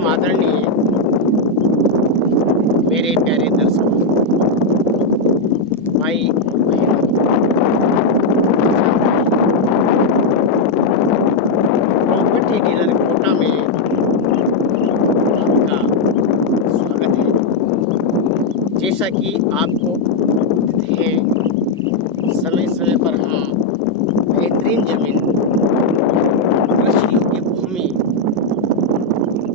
परम आदरणीय मेरे प्यारे दर्शकों, भाई और बहनों, प्रॉपर्टी डीलर कोटा में आपका स्वागत है। जैसा कि आपको है, समय समय पर हम बेहतरीन जमीन, कृषि की भूमि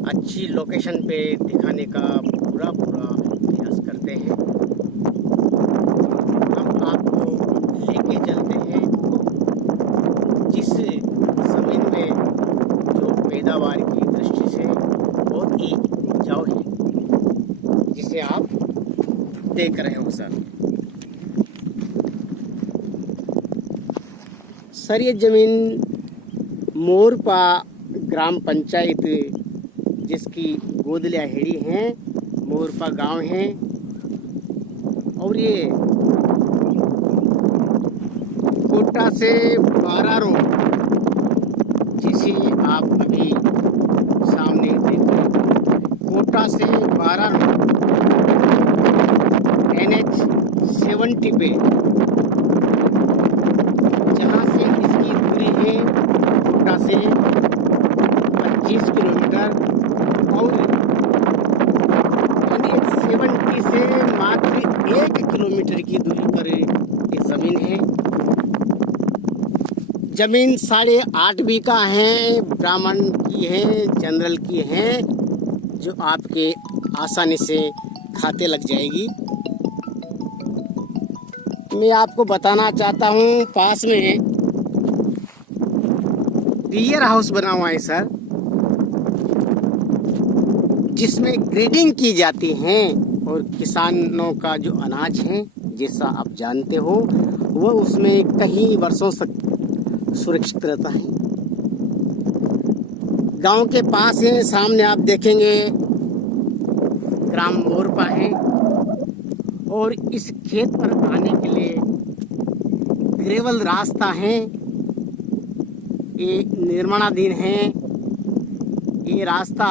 अच्छी लोकेशन पे दिखाने का पूरा प्रयास करते हैं। हम आपको लेके चलते हैं जिस ज़मीन में जो पैदावार की दृष्टि से बहुत ही उपजाऊ है, जिसे आप देख रहे हो सर ये ज़मीन मोरपा ग्राम पंचायत, जिसकी गोदलिया हेड़ी है, मोरपा गांव है, और ये कोटा से 12 रोड, जिसे आप अभी सामने देख रहे हैं, कोटा से 12 रोड NH 70 पे, जहाँ से इसकी दूरी है कोटा से 25 किलोमीटर और NH 70 से मात्र 1 किलोमीटर की दूरी पर ये ज़मीन है। ज़मीन 8.5 बीघा है, ब्राह्मण की है, जनरल की है, जो आपके आसानी से खाते लग जाएगी। मैं आपको बताना चाहता हूँ, पास में बियर हाउस बना हुआ है सर, जिसमें ग्रेडिंग की जाती है और किसानों का जो अनाज है, जैसा आप जानते हो, वो उसमें कई वर्षों तक सुरक्षित रहता है। गांव के पास है, सामने आप देखेंगे ग्राम मोरपा है, और इस खेत पर आने के लिए ग्रेवल रास्ता है, ये निर्माणाधीन है। ये रास्ता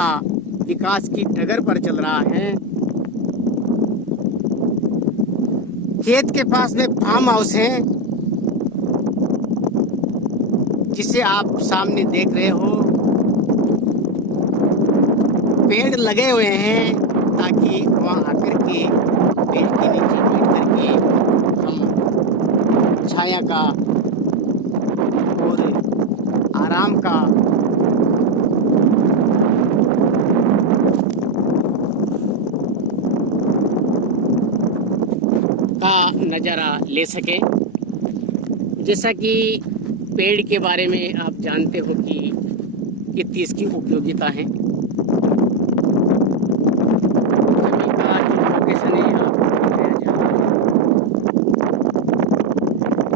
विकास की डगर पर चल रहा है। खेत के पास में फार्म हाउस है, जिसे आप सामने देख रहे हो। पेड़ लगे हुए हैं ताकि वहाँ आकर के पेड़ के नीचे बैठ करके हम छाया का और आराम का नज़ारा ले सके। जैसा कि पेड़ के बारे में आप जानते हो कि कितनी इसकी उपयोगिता है। जमीन का जो लोकेशन है आपको बताया जा रहा है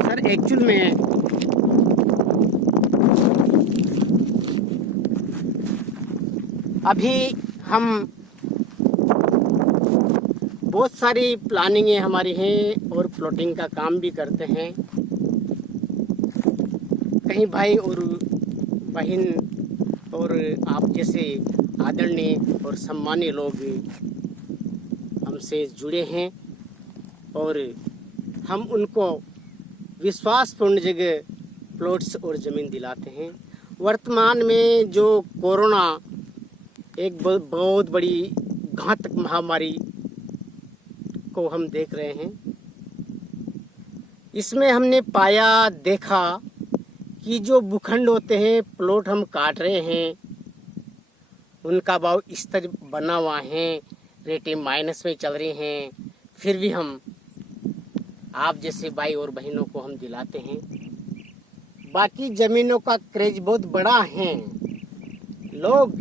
सर। एक्चुअल में अभी हम बहुत सारी प्लानिंगें हमारी हैं और प्लॉटिंग का काम भी करते हैं। कहीं भाई और बहन और आप जैसे आदरणीय और सम्मानीय लोग हमसे जुड़े हैं और हम उनको विश्वासपूर्ण जगह प्लॉट्स और ज़मीन दिलाते हैं। वर्तमान में जो कोरोना एक बहुत बड़ी घातक महामारी को हम देख रहे हैं, इसमें हमने पाया देखा कि जो भूखंड होते हैं, प्लॉट हम काट रहे हैं, उनका भाव स्तर बना हुआ है, रेटें माइनस में चल रही हैं, फिर भी हम आप जैसे भाई और बहनों को हम दिलाते हैं। बाकी ज़मीनों का क्रेज बहुत बड़ा है, लोग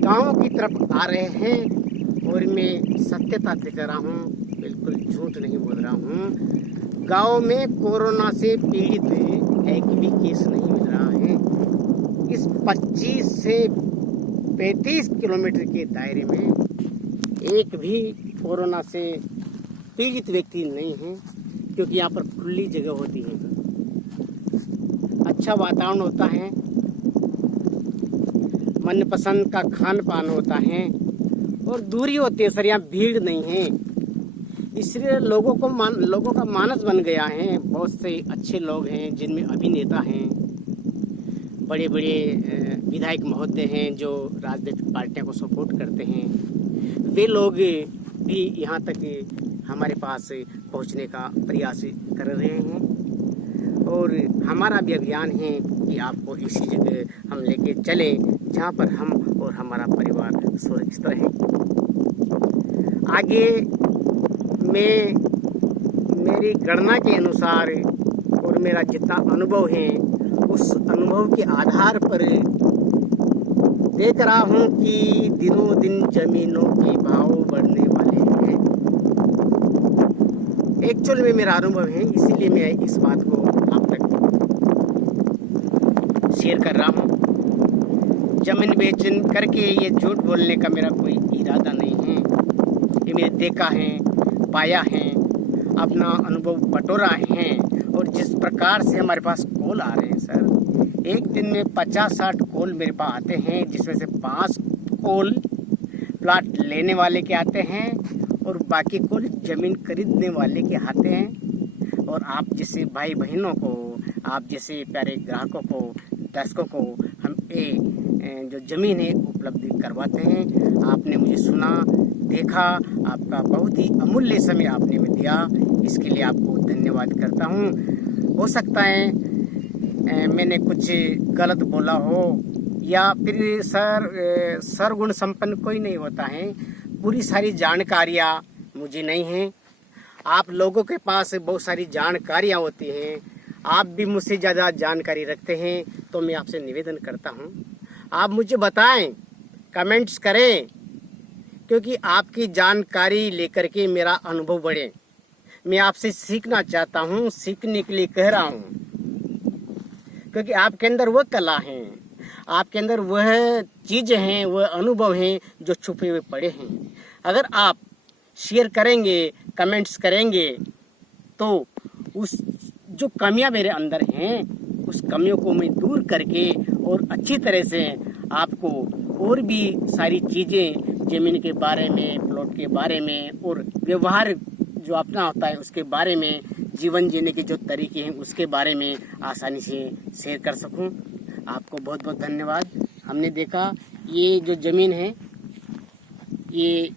गाँव की तरफ आ रहे हैं, और मैं सत्यता दिखा रहा हूँ, बिल्कुल झूठ नहीं बोल रहा हूँ। गांव में कोरोना से पीड़ित एक भी केस नहीं मिल रहा है। इस 25 से 35 किलोमीटर के दायरे में एक भी कोरोना से पीड़ित व्यक्ति नहीं है, क्योंकि यहाँ पर खुली जगह होती है, अच्छा वातावरण होता है। मनपसंद का खान पान होता है और दूरी होती है सर, यहाँ भीड़ नहीं है, इसलिए लोगों का मानस बन गया है। बहुत से अच्छे लोग हैं जिनमें अभिनेता हैं, बड़े बड़े विधायक महोदय हैं जो राजनीतिक पार्टियों को सपोर्ट करते हैं, वे लोग भी यहाँ तक हमारे पास पहुँचने का प्रयास कर रहे हैं। और हमारा भी अभियान है कि आपको ऐसी जगह हम लेके चलें जहाँ पर हम और हमारा परिवार सुरक्षित रहें। आगे मैं मेरी गणना के अनुसार और मेरा जितना अनुभव है उस अनुभव के आधार पर देख रहा हूँ कि दिनों दिन जमीनों के भाव बढ़ने वाले हैं। एक्चुअल में मेरा अनुभव है, इसीलिए मैं इस बात को आप तक शेयर कर रहा हूँ। जमीन बेचन करके ये झूठ बोलने का मेरा कोई इरादा नहीं है, ये मैंने देखा है, पाया है, अपना अनुभव बटोरा है। और जिस प्रकार से हमारे पास कॉल आ रहे हैं सर, एक दिन में 50-60 कॉल मेरे पास आते हैं, जिसमें से 5 कॉल प्लाट लेने वाले के आते हैं और बाकी कॉल ज़मीन खरीदने वाले के आते हैं। और आप जैसे भाई बहनों को, आप जैसे प्यारे ग्राहकों को, दर्शकों को हम जो ज़मीन है उपलब्ध करवाते हैं। आपने मुझे सुना, देखा, आपका बहुत ही अमूल्य समय आपने में दिया, इसके लिए आपको धन्यवाद करता हूँ। हो सकता है मैंने कुछ गलत बोला हो, या फिर सर्वगुण संपन्न कोई नहीं होता है, पूरी सारी जानकारियाँ मुझे नहीं हैं। आप लोगों के पास बहुत सारी जानकारियाँ होती हैं, आप भी मुझसे ज़्यादा जानकारी रखते हैं, तो मैं आपसे निवेदन करता हूँ आप मुझे बताएं, कमेंट्स करें, क्योंकि आपकी जानकारी लेकर के मेरा अनुभव बढ़े। मैं आपसे सीखना चाहता हूँ, सीखने के लिए कह रहा हूँ, क्योंकि आपके अंदर वह कला है, आपके अंदर वह चीज़ें हैं, वह अनुभव हैं जो छुपे हुए पड़े हैं। अगर आप शेयर करेंगे, कमेंट्स करेंगे, तो उस जो कमियां मेरे अंदर हैं उस कमियों को मैं दूर करके और अच्छी तरह से आपको और भी सारी चीज़ें ज़मीन के बारे में, प्लॉट के बारे में और व्यवहार जो अपना होता है उसके बारे में, जीवन जीने के जो तरीके हैं उसके बारे में आसानी से शेयर कर सकूं। आपको बहुत बहुत धन्यवाद। हमने देखा ये जो ज़मीन है ये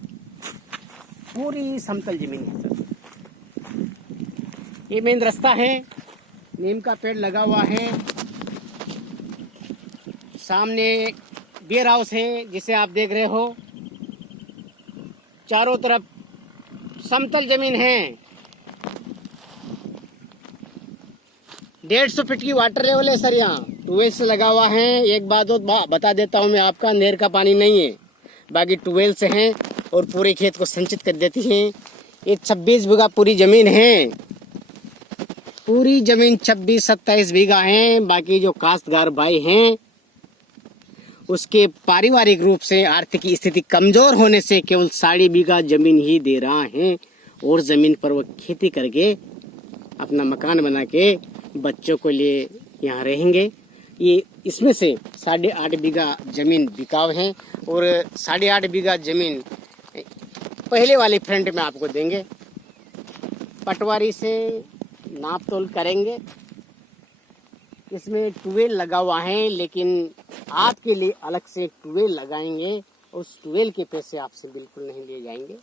पूरी समतल ज़मीन है सर। ये मेन रास्ता है, नीम का पेड़ लगा हुआ है, सामने बियर हाउस है जिसे आप देख रहे हो, चारों तरफ समतल जमीन है। 150 फीट की वाटर लेवल है सर, यहाँ ट्यूबवेल से लगा हुआ है। एक बात और बता देता हूँ मैं आपका, नहर का पानी नहीं है, बाकी ट्यूबवेल से है और पूरे खेत को संचित कर देती है। ये 26 बीघा पूरी जमीन है, पूरी जमीन 26-27 बीघा है। बाकी जो काश्तकार भाई हैं उसके पारिवारिक रूप से आर्थिक स्थिति कमजोर होने से केवल 1.5 बीघा जमीन ही दे रहा है, और जमीन पर वो खेती करके अपना मकान बना के बच्चों को लिए यहाँ रहेंगे। ये इसमें से 8.5 बीघा जमीन बिकाव है और 8.5 बीघा जमीन पहले वाले फ्रंट में आपको देंगे। पटवारी से नाप तोल करेंगे। इसमें ट्यूबवेल लगा हुआ है, लेकिन आपके लिए अलग से ट्यूबवेल लगाएंगे, उस ट्यूबवेल के पैसे आपसे बिल्कुल नहीं लिए जाएंगे।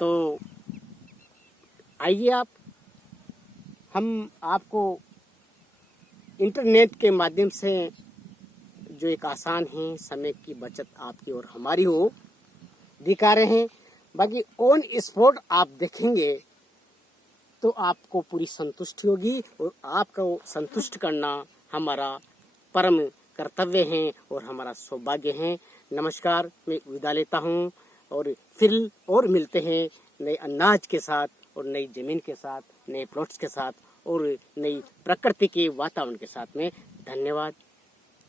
तो आइए हम आपको इंटरनेट के माध्यम से जो एक आसान है, समय की बचत आपकी और हमारी हो, दिखा रहे हैं। बाकी ऑन स्पॉट आप देखेंगे तो आपको पूरी संतुष्टि होगी, और आपको संतुष्ट करना हमारा परम कर्तव्य है और हमारा सौभाग्य है। नमस्कार, मैं विदा लेता हूँ और फिर और मिलते हैं नए अनाज के साथ और नई जमीन के साथ, नए प्लॉट्स के साथ और नई प्रकृति के वातावरण के साथ में। धन्यवाद।